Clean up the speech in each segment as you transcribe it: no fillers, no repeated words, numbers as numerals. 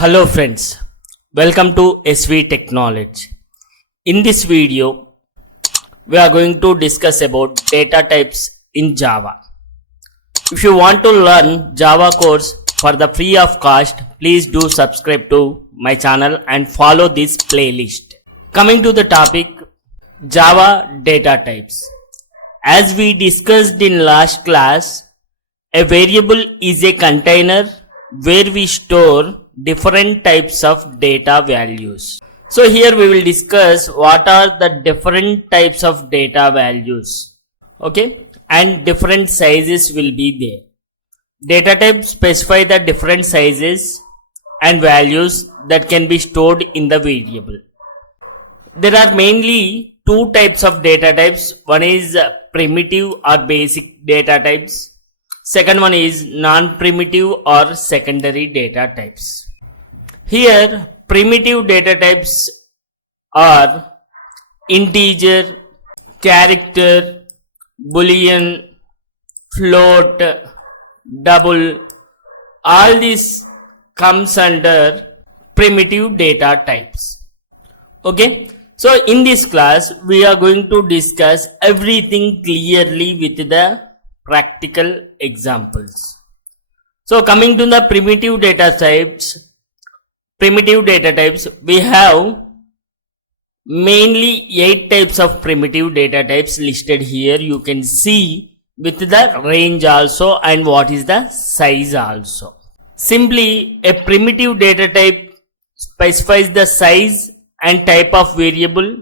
Hello friends, welcome to SV Technology. In this video, we are going to discuss about data types in Java. If you want to learn Java course for the free of cost, please do subscribe to my channel and follow this playlist. Coming to the topic, Java data types. As we discussed in last class, a variable is a container where we store different types of data values. So here we will discuss what are the different types of data values. Okay, and different sizes will be there. Data types specify the different sizes and values that can be stored in the variable. There are mainly two types of data types. One is primitive or basic data types. Second one is non-primitive or secondary data types. Here, primitive data types are integer, character, boolean, float, double. All this comes under primitive data types. Okay. So, in this class, we are going to discuss everything clearly with the practical examples. So, coming to the primitive data types, we have mainly 8 types of primitive data types listed here. You can see with the range also and what is the size also. Simply, a primitive data type specifies the size and type of variable,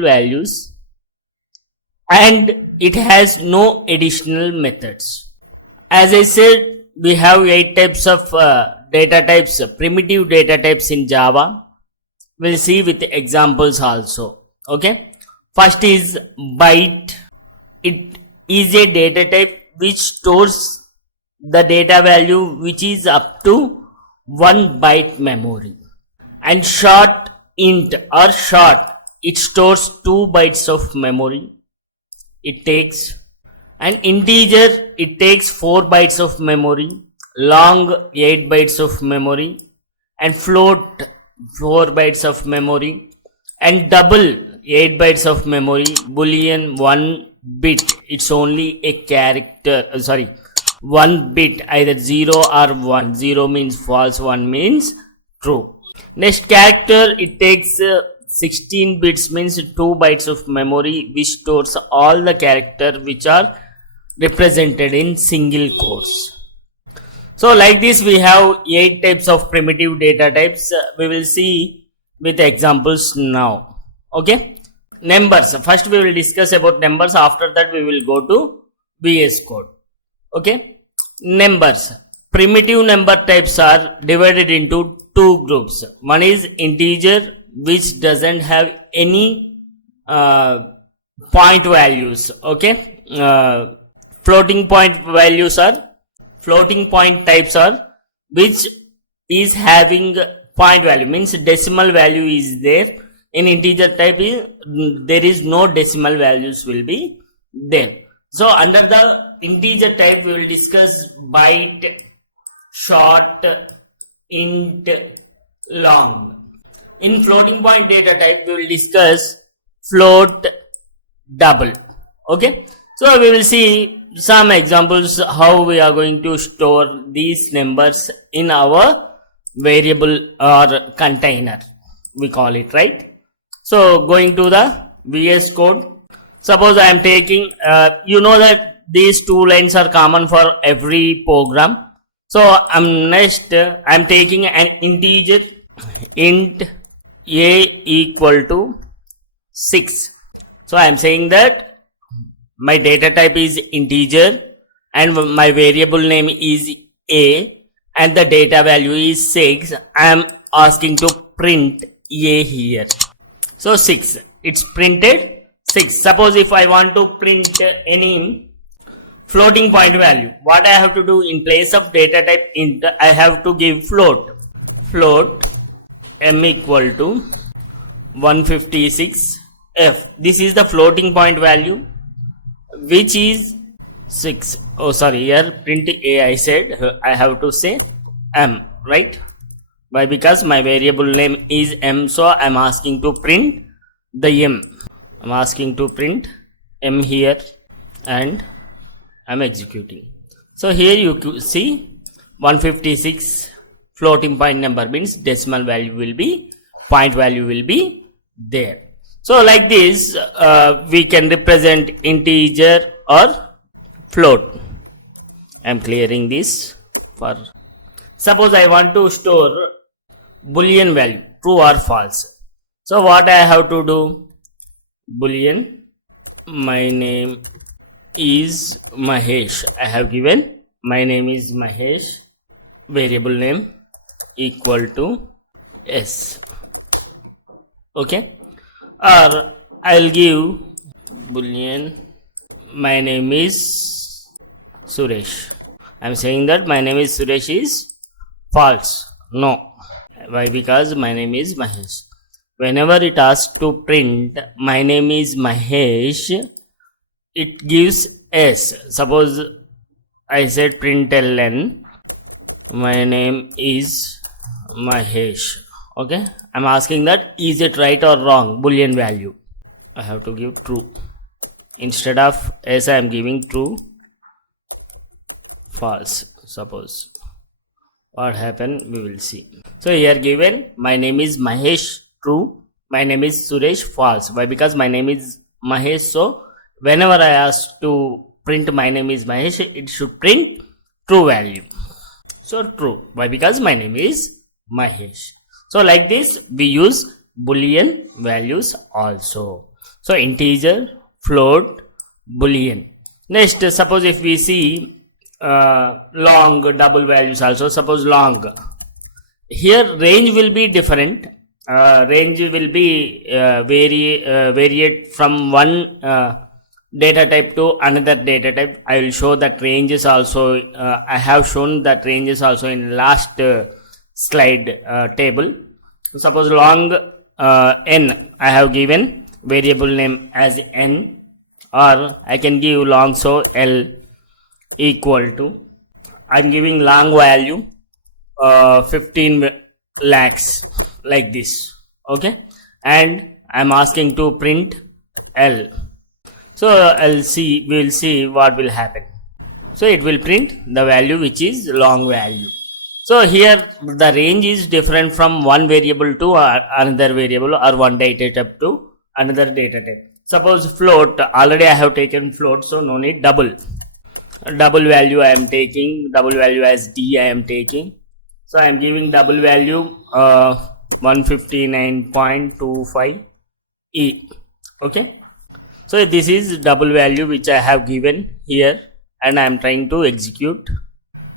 values, and it has no additional methods. As I said, we have 8 types of data types, primitive data types in Java. We'll see with examples also. Okay. First is byte. It is a data type which stores the data value which is up to 1 byte memory. And short int or short, it stores 2 bytes of memory. It takes an integer, it takes 4 bytes of memory, long 8 bytes of memory, and float 4 bytes of memory, and double 8 bytes of memory, boolean 1 bit, it's only a character, 1 bit, either 0 or 1, 0 means false, 1 means true. Next character, it takes 16 bits, means 2 bytes of memory, which stores all the characters which are represented in single quotes. So like this we have 8 types of primitive data types. We will see with examples now. Okay. Numbers. First we will discuss about numbers. After that we will go to VS Code. Okay. Numbers. Primitive number types are divided into 2 groups. One is integer, which doesn't have any point values. Okay. Floating point types are which is having point value, means decimal value is there. In integer type there is no decimal values will be there. So under the integer type we will discuss byte, short, int, long. In floating point data type we will discuss float, double. Okay. So we will see some examples how we are going to store these numbers in our variable or container, we call it, right? So going to the VS Code, suppose I am taking, you know that these 2 lines are common for every program. So next I am taking an integer, int a equal to 6. So I am saying that my data type is integer and my variable name is a and the data value is 6. I am asking to print a here. So 6, it's printed 6. Suppose if I want to print any floating point value, what I have to do in place of data type int, I have to give float m equal to 156 f. This is the floating point value which is 6. Oh, sorry, here print A, I said I have to say M, right? Why? Because my variable name is M, so I'm asking to print the M. I'm asking to print M here and I'm executing. So here you see 156 floating point number means decimal value will be, point value will be there. So like this we can represent integer or float. I'm clearing this for, suppose I want to store boolean value, true or false. So what I have to do? Boolean, my name is Mahesh. I have given my name is Mahesh, variable name equal to S. Okay, or I'll give boolean, my name is Suresh. I'm saying that my name is Suresh is false. No. Why? Because my name is Mahesh. Whenever it asks to print my name is Mahesh, it gives S. Suppose I said println my name is Mahesh. Okay, I'm asking that is it right or wrong, boolean value. I have to give true. Instead of S I am giving true, false. Suppose what happened we will see. So here given my name is Mahesh true, my name is Suresh false. Why? Because my name is Mahesh, so whenever I ask to print my name is Mahesh, it should print true value. So true. Why? Because my name is Mahesh. So like this we use boolean values also. So integer, float, boolean. Next, suppose if we see long double values also. Suppose long, here range will be different. Range will be varied from one data type to another data type. I will show that ranges also. I have shown that ranges also in last slide table. Suppose long n, I have given variable name as n, or I can give long, so L equal to, I'm giving long value 15 lakhs like this. Okay, and I'm asking to print L. So I'll see, we will see what will happen. So it will print the value which is long value. So here the range is different from one variable to another variable, or one data type to another data type. Suppose float, already I have taken float, so no need double. Double value I am taking, double value as D I am taking. So I am giving double value 159.25 E. Okay. So this is double value which I have given here, and I am trying to execute.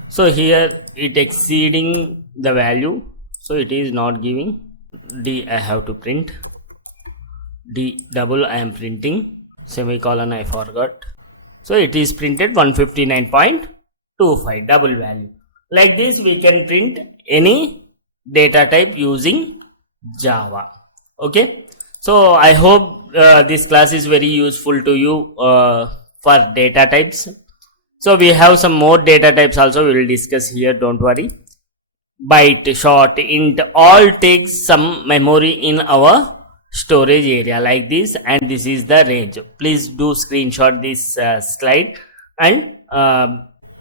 So here it exceeding the value, so it is not giving. D I have to print. D double I am printing, semicolon I forgot. So it is printed 159.25 double value. Like this we can print any data type using Java. Okay. So I hope this class is very useful to you for data types. So we have some more data types also we will discuss here, don't worry. Byte, short, int, all takes some memory in our storage area like this, and this is the range. Please do screenshot this slide and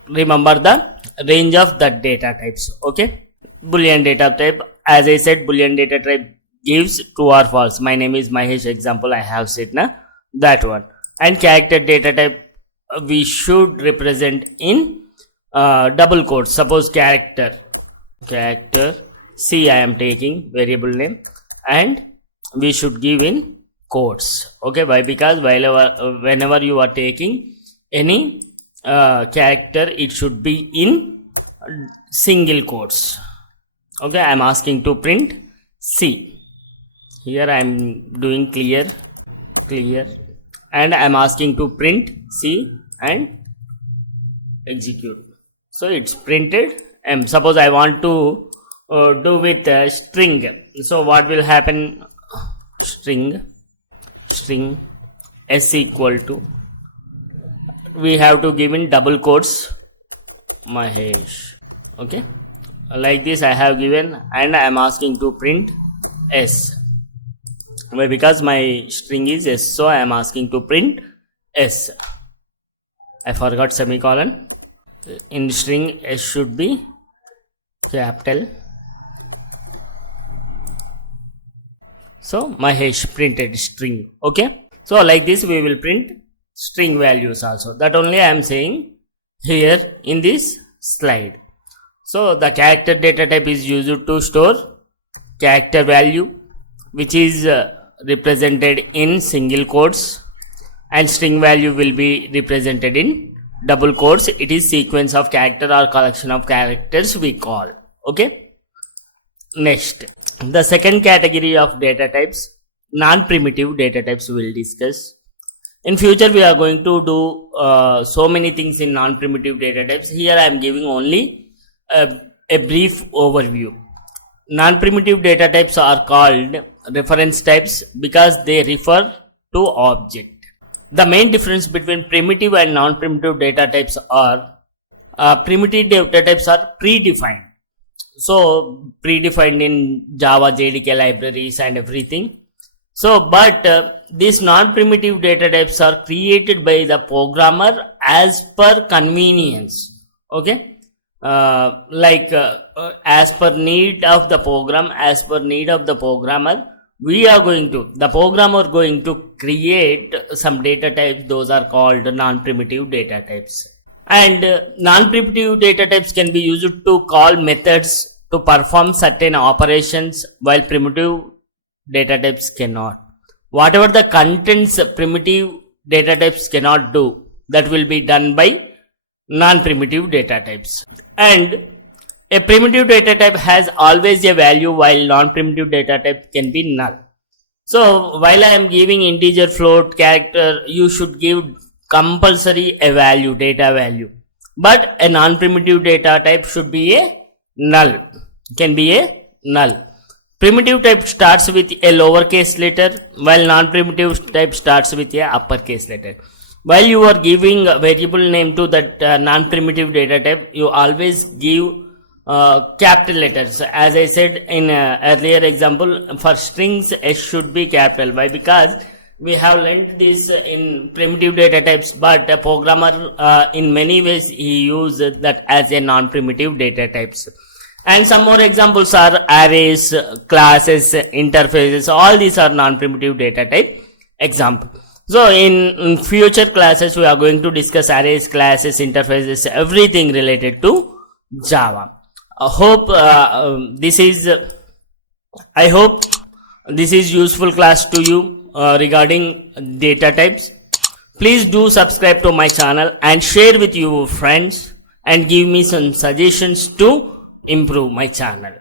remember the range of the data types. Okay. Boolean data type, as I said, boolean data type gives true or false. My name is Mahesh, example I have said na, that one. And character data type we should represent in double quotes. Suppose character C I am taking variable name, and we should give in quotes. Okay. Why? Because whenever you are taking any character, it should be in single quotes. Okay. I am asking to print C. Here I am doing clear, and I am asking to print C and execute. So it's printed. Suppose I want to do with string. So what will happen? String S equal to we have to give in double quotes Mahesh. Okay, like this I have given, and I am asking to print S. Why? Because my string is S, so I am asking to print S. I forgot semicolon. In string S should be capital. So Mahesh printed string. Okay, so like this we will print string values also. That only I am saying here in this slide. So the character data type is used to store character value, which is represented in single quotes, and string value will be represented in double quotes. It is sequence of character or collection of characters we call. Okay, next, the second category of data types, non-primitive data types, we will discuss. In future we are going to do so many things in non-primitive data types. Here I am giving only a brief overview. Non-primitive data types are called reference types because they refer to object. The main difference between primitive and non-primitive data types are primitive data types are predefined. So predefined in Java, JDK libraries and everything. So, but these non-primitive data types are created by the programmer as per convenience. Okay, as per need of the program, as per need of the programmer, the programmer going to create some data types. Those are called non-primitive data types. And non-primitive data types can be used to call methods to perform certain operations, while primitive data types cannot. Whatever the contents primitive data types cannot do, that will be done by non-primitive data types. And a primitive data type has always a value, while non-primitive data type can be null. So while I am giving integer, float, character, you should give compulsory a value, data value. But a non-primitive data type should be a null, can be a null. Primitive type starts with a lowercase letter, while non-primitive type starts with a uppercase letter. While you are giving a variable name to that non-primitive data type, you always give capital letters. As I said in earlier example, for strings S should be capital. Why? Because we have learned this in primitive data types, but a programmer in many ways he used that as a non-primitive data types. And some more examples are arrays, classes, interfaces. All these are non-primitive data type example. So in future classes we are going to discuss arrays, classes, interfaces, everything related to Java. I hope this is useful class to you regarding data types. Please do subscribe to my channel and share with your friends, and give me some suggestions to improve my channel.